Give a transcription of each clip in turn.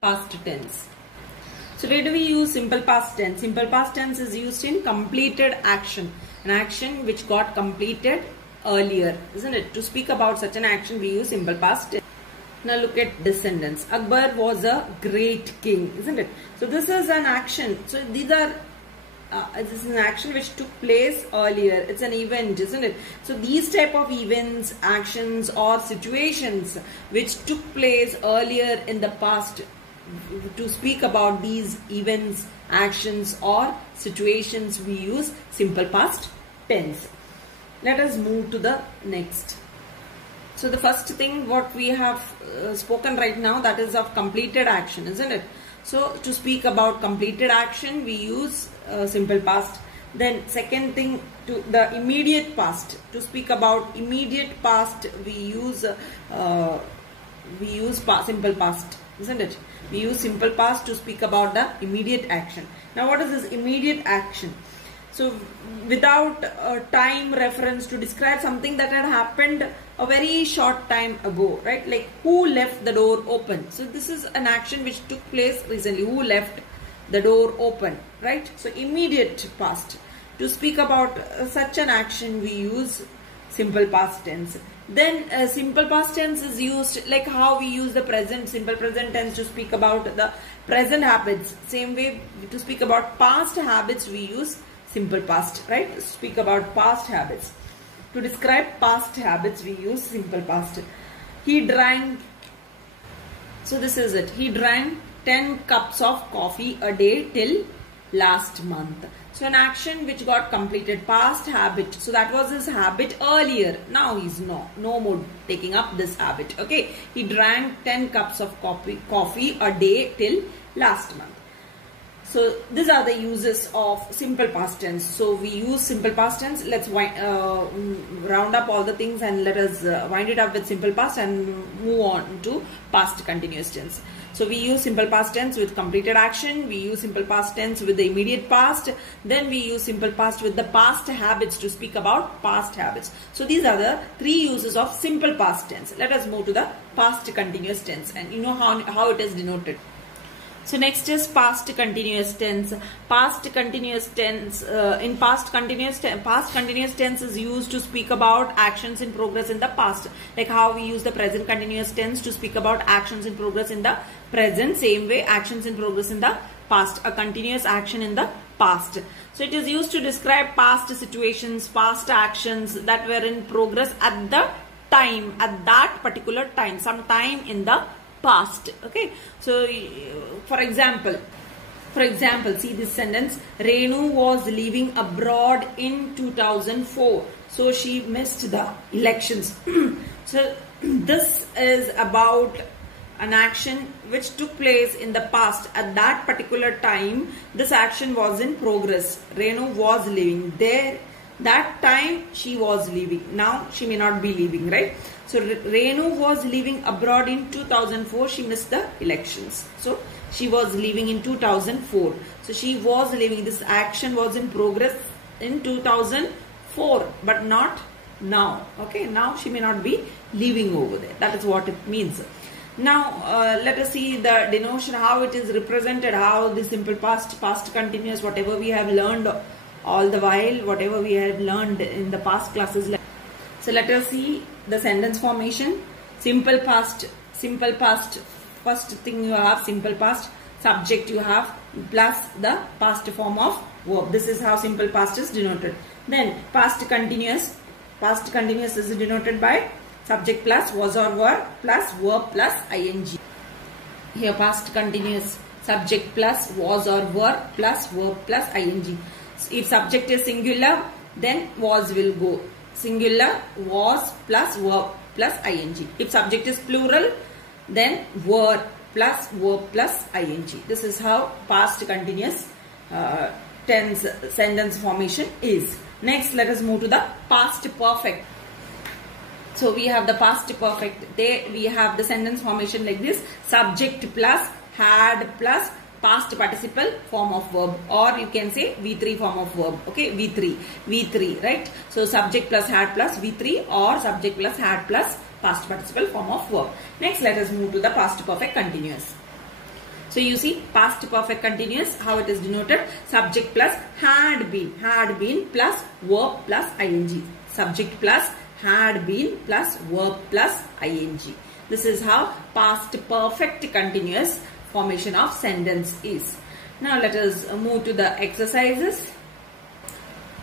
Past tense. So where do we use simple past tense? Simple past tense is used in completed action, an action which got completed earlier, isn't it? To speak about such an action, we use simple past tense. Now look at descendants. Akbar was a great king, isn't it? So this is an action. So these are this is an action which took place earlier. It's an event, isn't it? So these type of events, actions or situations which took place earlier in the past, to speak about these events, actions or situations, we use simple past tense. Let us move to the next. So the first thing what we have spoken right now, that is of completed action, isn't it? So to speak about completed action, we use simple past. Then second thing, to the immediate past. To speak about immediate past, we use simple past, isn't it? We use simple past to speak about the immediate action. Now what is this immediate action? So without time reference, to describe something that had happened a very short time ago, right? Like who left the door open? So this is an action which took place recently. Who left the door open, right? So immediate past. To speak about such an action, we use simple past tense. Then simple past tense is used like how we use the present, simple present tense to speak about the present habits. Same way to speak about past habits, we use simple past, right? To speak about past habits. To describe past habits, we use simple past. He drank, so this is it. He drank 10 cups of coffee a day till last month. So an action which got completed, past habit. So that was his habit earlier. Now he's no more taking up this habit. Okay. He drank 10 cups of coffee a day till last month. So these are the uses of simple past tense. So we use simple past tense. Let's round up all the things and let us wind it up with simple past and move on to past continuous tense. So we use simple past tense with completed action. We use simple past tense with the immediate past. Then we use simple past with the past habits to speak about past habits. So these are the three uses of simple past tense. Let us move to the past continuous tense, and you know how it is denoted. So next is past continuous tense. Past continuous tense. Past continuous tense is used to speak about actions in progress in the past. Like how we use the present continuous tense to speak about actions in progress in the present. Same way, actions in progress in the past. A continuous action in the past. So it is used to describe past situations, past actions that were in progress at the time, at that particular time, some time in the past. Okay, so for example, see this sentence: Renu was living abroad in 2004, so she missed the elections. So this is about an action which took place in the past. At that particular time, this action was in progress. Renu was living there. That time she was living. Now she may not be living, right? So Renu was living abroad in 2004. She missed the elections. So she was living in 2004. So she was living. This action was in progress in 2004, but not now. Okay, now she may not be living over there. That is what it means. Now let us see the denotation, how it is represented, how the simple past, past continuous, whatever we have learned all the while, whatever we have learned in the past classes. So let us see the sentence formation. Simple past, first thing you have simple past, subject you have plus the past form of verb. This is how simple past is denoted. Then past continuous is denoted by subject plus was or were plus verb plus ing. Here past continuous, subject plus was or were plus verb plus ing. If subject is singular, then was will go. Singular, was plus verb plus ing. If subject is plural, then were plus verb plus ing. This is how past continuous tense sentence formation is. Next, let us move to the past perfect. So we have the past perfect. There we have the sentence formation like this: subject plus had plus past participle form of verb, or you can say V3 form of verb. Okay, V3, right? So subject plus had plus V3, or subject plus had plus past participle form of verb. Next, let us move to the past perfect continuous. So you see past perfect continuous, how it is denoted: subject plus had been plus verb plus ing. Subject plus had been plus verb plus ing. This is how past perfect continuous formation of sentence is. Now let us move to the exercises.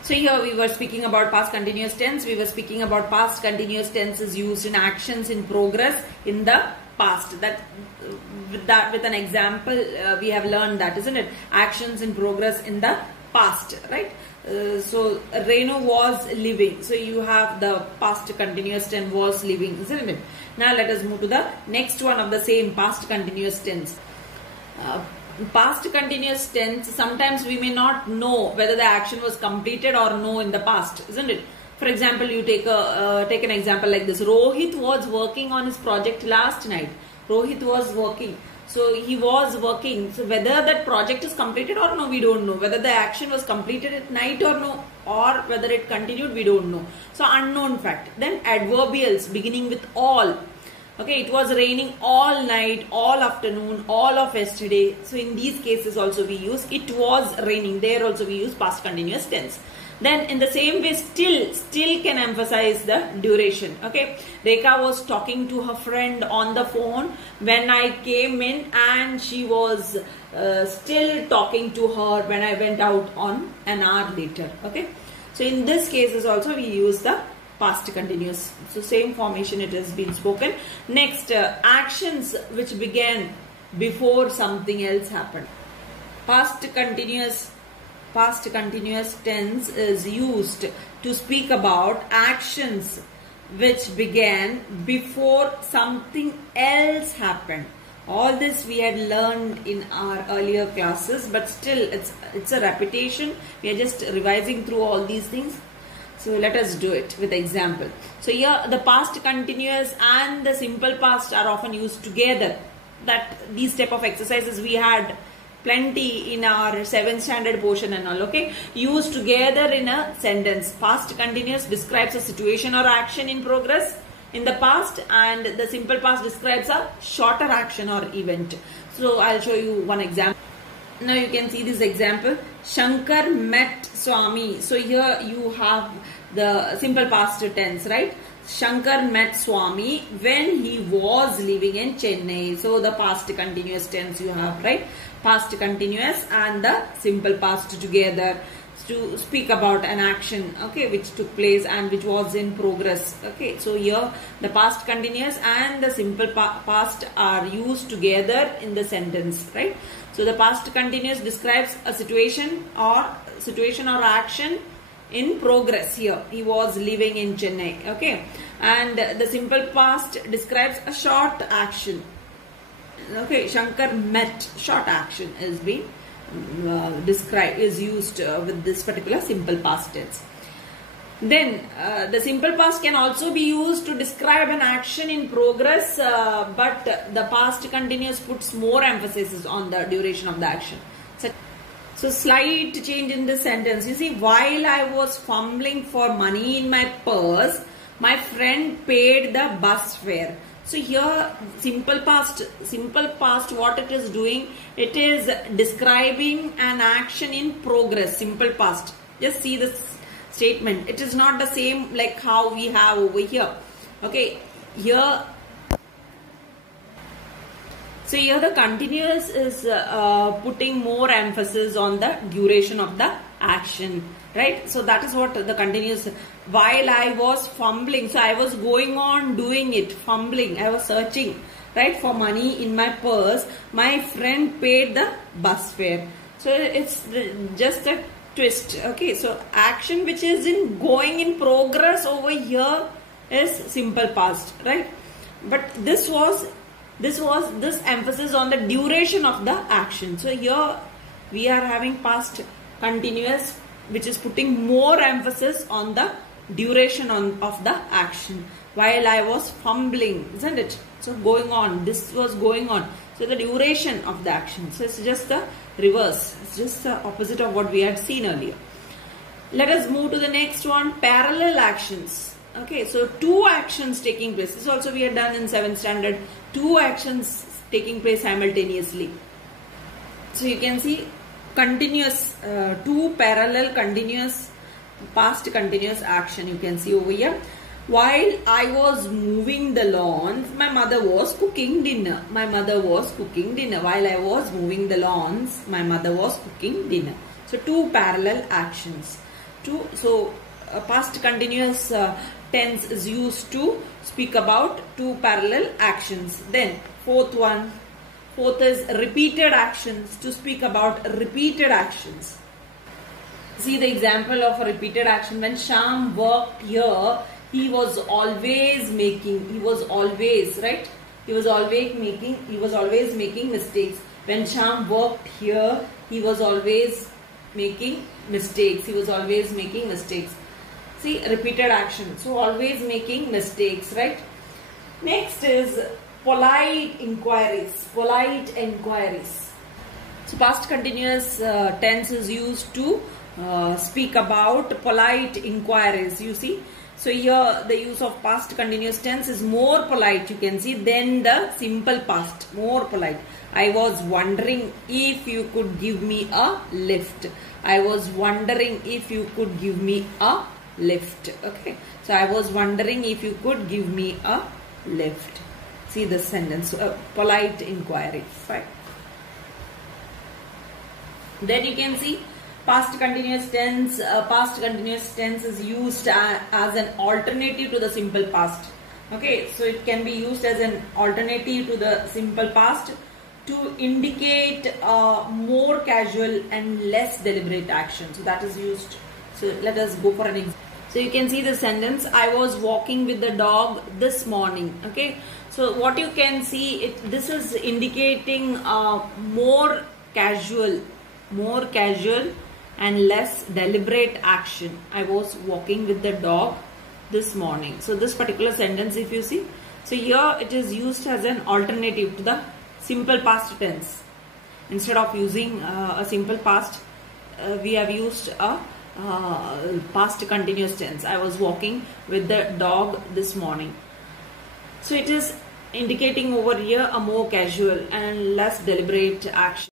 So here we were speaking about past continuous tense. We were speaking about past continuous tense is used in actions in progress in the past. With an example we have learned that, isn't it? Actions in progress in the past, right? So Renu was living. So you have the past continuous tense was living, isn't it? Now let us move to the next one of the same past continuous tense. Past continuous tense, sometimes we may not know whether the action was completed or no in the past, isn't it? For example, you take an example like this. Rohit was working on his project last night. Rohit was working. So he was working. So whether that project is completed or no, we don't know. Whether the action was completed at night or no, or whether it continued, we don't know. So unknown fact. Then adverbials beginning with all. Okay, it was raining all night, all afternoon, all of yesterday. So in these cases also we use it was raining. There also we use past continuous tense. Then in the same way, still can emphasize the duration. Okay, Rekha was talking to her friend on the phone when I came in, and she was still talking to her when I went out on an hour later. Okay, so in this cases also we use the past continuous. So same formation it has been spoken. Next, actions which began before something else happened. Past continuous tense is used to speak about actions which began before something else happened. All this we had learned in our earlier classes, but still it's a repetition. We are just revising through all these things. So let us do it with example. So here the past continuous and the simple past are often used together. That these type of exercises we had plenty in our 7th standard portion and all. Okay, used together in a sentence. Past continuous describes a situation or action in progress in the past, and the simple past describes a shorter action or event. So I'll show you one example. Now you can see this example. Shankar met Swami. So here you have the simple past tense, right? Shankar met Swami when he was living in Chennai. So the past continuous tense you have, right? Past continuous and the simple past together to speak about an action, okay, which took place and which was in progress. Okay, so here the past continuous and the simple past are used together in the sentence, right? So the past continuous describes a situation or action in progress. Here he was living in Chennai. Okay, and the simple past describes a short action. Okay, Shankar met, short action is being described, is used with this particular simple past tense. Then the simple past can also be used to describe an action in progress, but the past continuous puts more emphasis on the duration of the action. So slight change in this sentence. You see, while I was fumbling for money in my purse, my friend paid the bus fare. So here simple past what it is doing, it is describing an action in progress, simple past. Just see this statement. It is not the same like how we have over here. Okay, here. So here the continuous is putting more emphasis on the duration of the action, right? So that is what the continuous. While I was fumbling, so I was going on doing it, fumbling, I was searching, right, for money in my purse. My friend paid the bus fare. So it's just a twist. Okay, so action which is in going in progress over here is simple past, right? But this emphasis on the duration of the action. So here we are having past continuous which is putting more emphasis on the duration of the action. While I was fumbling, isn't it? So going on, this was going on. So the duration of the action. So it's just the reverse. It's just the opposite of what we had seen earlier. Let us move to the next one, parallel actions. Okay, so two actions taking place. This also we had done in 7th standard. Two actions taking place simultaneously. So you can see continuous, two parallel continuous past continuous action you can see over here. While I was moving the lawns, my mother was cooking dinner. My mother was cooking dinner. While I was moving the lawns, my mother was cooking dinner. So two parallel actions. Past continuous tense is used to speak about two parallel actions. Then fourth is repeated actions, to speak about repeated actions. See the example of a repeated action. When Shyam worked here, he was always making, he was always making mistakes. When Shyam worked here, he was always making mistakes. See, repeated action. So always making mistakes, right? Next is polite inquiries. So past continuous tense is used to speak about polite inquiries, you see. So here the use of past continuous tense is more polite, you can see, than the simple past. More polite. I was wondering if you could give me a lift. I was wondering if you could give me a lift. Okay. So I was wondering if you could give me a lift. See the sentence. Polite inquiry. Right. Then you can see past continuous tense. Past continuous tense is used as an alternative to the simple past. Okay, so it can be used as an alternative to the simple past to indicate more casual and less deliberate action. So that is used. So let us go for an example. So you can see the sentence, I was walking with the dog this morning. Okay, so what you can see, this is indicating more casual and less deliberate action. I was walking with the dog this morning. So this particular sentence, if you see, so here it is used as an alternative to the simple past tense. Instead of using a simple past, we have used a past continuous tense. I was walking with the dog this morning. So it is indicating over here a more casual and less deliberate action.